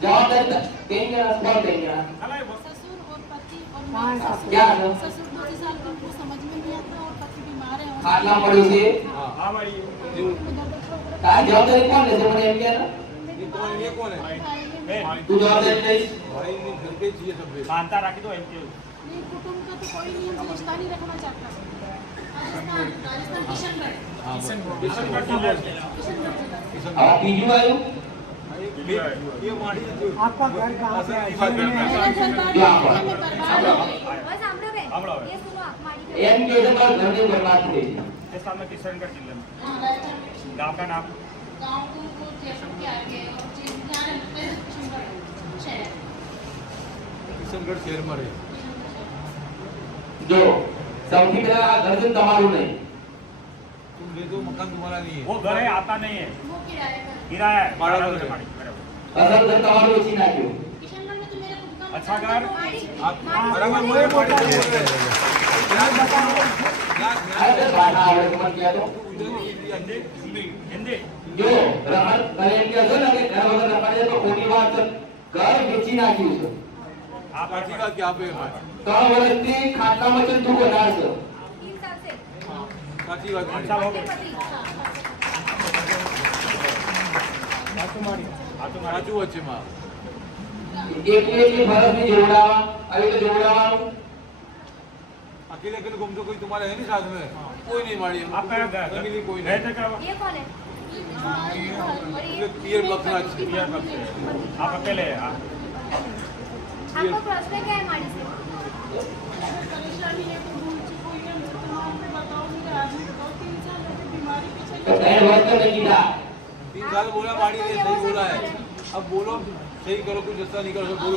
जवाबदारी तीन जना कौन तीन जना ससुर और पति और माँ। क्या ससुर 2 साल से उनको समझ में नहीं आता और पति बीमार है। खाटला पड़ी છે हां भाई ता जवाबदारी कौन लेશે મને એમ કે ये कौन है તું જવાબદારી લઈશ भाई ने घर पे चाहिए सब मानता राखी दो एमके नहीं कुटुंब का तो कोई नहीं हम रिश्ता नहीं रखना चाहता। राजस्थान किशनगढ़ किशनगढ़ जिला હવે બીજું આવ્યું ये माड़ी आपका घर कहाँ से है? मेरा घर बार में बर्बाद हो गई। બસ સાંભળો બેન સાંભળો હવે. એ સુનો મારી એમ કે છે મારા ઘરની બરબાદ થઈ છે के सामने किशनगढ़ जिले में हाँ, राजस्थान में गांव का नाम गाँव को जयपुर के आगे और यहाँ रहते हैं किशनगढ़ शहर। किशनगढ़ शहर में रहे જો સૌથી પહેલા આ ઘર છે ને તમારું નહીં तुम ले दो मकान तुम्हारा नहीं है वो घर है आता नहीं है वो किराए पर। किराया है અસલ ઘર તમારું વેચી નાખ્યું किशनगढ़ में तो मेरा खुद का अच्छा मकान घर है। आप बराबर मोरे बोल रहे અરે તે ભાષા આવડે તો મને કહે તો हिंदी જો રમણ તમે એમ કહો છો ને કે ઘર વગર રખાડે તો ખોટી વાત છે ઘર વેચી નાખ્યું છે आप आती का क्या पे है 3 વર્ષથી ખાટલામાં છે તું બનાર છે 3 साल से साची बात अच्छा हो गया पति સાચું વચ્ચે માં એકલી ફરજની જોડાવા આવી તો જોડાવાનું अकेले अकेले घूमते कोई तुम्हारे है नहीं साथ में कोई नहीं मारी आप फैमिली कोई नहीं ये कौन है ये पियर बकरा पियर आप अकेले हैं आपका प्रश्न क्या है माड़ी से परेशानी है तो भूल चुकी हुई है तो आपको बताओ मेरे आदमी बताओ 3 साल से बीमारी पीछे તો 3 વર્ષ તો નહીં કીધા 3 साल बोला मारी ने सही बोला है अब बोलो सही करो कुछ जैसा नहीं करो बोलो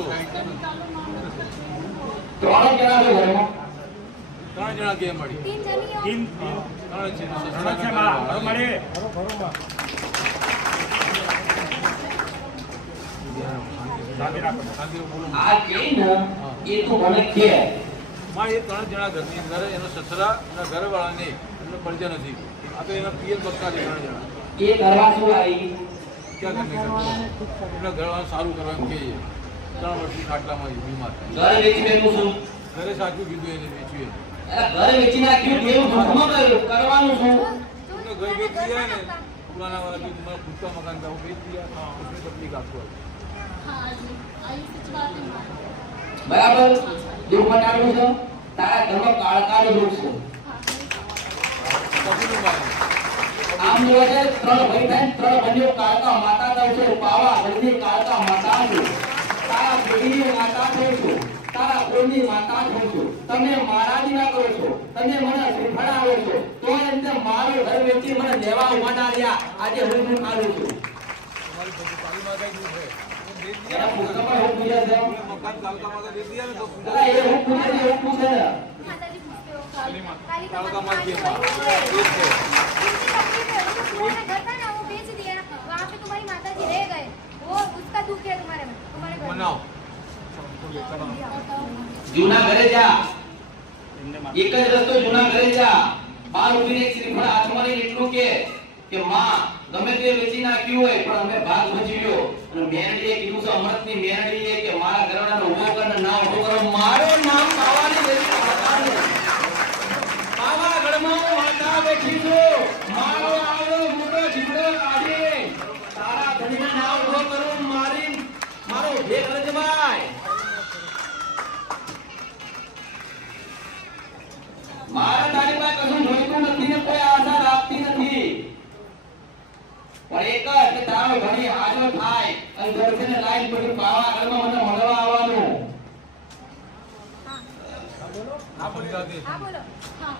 3 જણા છે ઘરમાં 3 जना के मारी 3 जनी हो 3 છે માં મારી શાંતિ બોલો આ કે ને એ તો મને કે માં એ 3 જણા ઘરની અંદર એનો સસરા અને ઘરવાળા ને એનો પરિચય નથી આ તો એના પિયર બક્કા છે 3 જણા એ કરવા શું આવી क्या करने का એમના ઘરવાળા સારું કરવા એમ કે 3 વર્ષથી ખાટલામાં બીમાર ઘર વેચી બેઠું છું ઘરે સાચું કીધું એને વેચ્યું અરે ઘર વેચી નાખ્યું દેવું ધર્મ કર્યું કરવાનું શું तुमने घर बेच दिया है ना पुराना वाला जो तुम्हारा खुद का मकान था वो बेच दिया उसमें तकलीफ आपको है हाँ जी आई सच बात है माँ। બરાબર દુઃખ મટાડવું છે તારા ઘરમાં કાળકાળ દુઃખ છે कभी नहीं मारे આમ જોવા જાય 3 ભાઈ થાય 3 ભાઈઓ કાળકા માતા થાય છે પાવા ઘરની કાળકા માતા છે તારા પેઢીની માતા થાય છે તારા કોઈની માતા થાય છે તમે મારાજી ના કરો છો તમે મને શ્રીફળાવો છો તો એમ તે મારું ઘર વેચી મને લેવા ઉભા રહ્યા આજે હું ખાલું છું हमारी बड़ी माता की है वो बेच दिया એના પુસ્તકમાં હું પૂછે છે मकान कालका माता दे दिया ना तो અલા એ હું પૂછે છે એવું પૂછે છે माताजी पूछते हो काली कालका माता की माता बेच दे पुराना घर था ना वो बेच दिया वहाँ पे तुम्हारी माताजी रह गए वो उसका दुख है तुम्हारे में तुम्हारे घर में मनाओ જૂના ઘરે જા એક જ રસ્તો જૂના ઘરે જા બાર ઉભીને એક શ્રીફળ હાથમાં લઈને એટલું કે માં ગમે તે વેચી નાખ્યું હોય પણ અમે ભાગ ભજવ્યો અને મેરડીએ કીધું છે અમૃતની મેરડીએ કે મારા ઘરવાળાનો ઉભો કર ને ના ઉભો કરો મારું નામ પાવાની વેચી હટાડો પાવાગઢમાં હું હટા બેઠી છું મારો આવડો મોટો જીવડો કાઢી તારા ધણીને ના ઉભો કરું મારી મારો ભેગ રજવાય મારા તારી પાસે કશું જોઈતું નથી ને કોઈ આશા રાખતી નથી પણ એક જ કે તારો ઘણી હાજર થાય અને દર્શને લાઈન પડી પાવાગઢમાં મને મળવા આવવાનું हाँ बोल जाते हाँ बोलो हाँ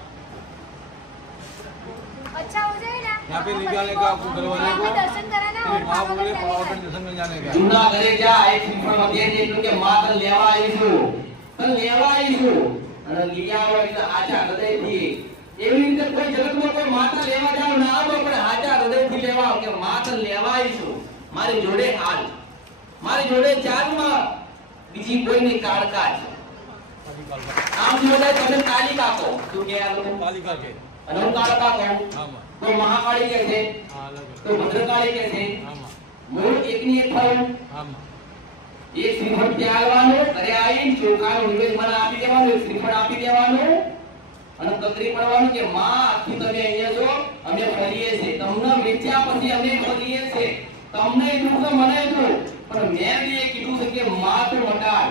अच्छा हो जाए ना यहाँ पे ले जाने का आपको घर वाले यहाँ को पे दर्शन कराना और वहाँ बोले पावागढ़ पावागढ़ जाने का दर्शन में जाने का જૂના ઘરે જા એક શ્રીફળ વધે એટલું કે માં તને લેવા આવીશું તને લેવા આવીશું અને લીયા હોય એટલે આછા હૃદયથી એવી રીતે કોઈ જગતમાં કોઈ માતા લેવા જાવ ના આવો પણ આછા હૃદયથી લેવા આવો કે માં તને લેવા આવીશું મારી જોડે હાલ મારી જોડે ચાલમાં બીજી કોઈની કાળકા છે આમ જોડે તમે કાલિકા કહો શું કે આ લોકો कालिका के અને હું કાળકા કહું हाँ माँ કોઈ મહાકાળી કહે છે हाँ अलग કોઈ ભદ્રકાળી કહે છે हाँ माँ મૂળ એકની એક થયું हाँ माँ એ શ્રીફળ ત્યાં આવવાનું, ઘરે આવીને ચોખાનું નિવેદ મને આપી દેવાનું, શ્રીફળ આપી દેવાનું અને કતરી પડવાનું કે માં આખી તમે અહીંયા છો, અમે ફરીએ છીએ, તમને વેચ્યા પછી અમે ફરીએ છીએ, તમને એટલું તો મને એટલું, પણ મેં બી એ કીધું છે કે માં તો મટાડ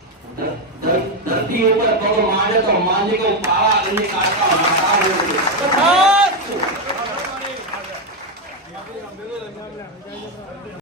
ધરતી ઉપર પગ માંડે તો માંજે કે પાવા ગણી કાઢતા માતા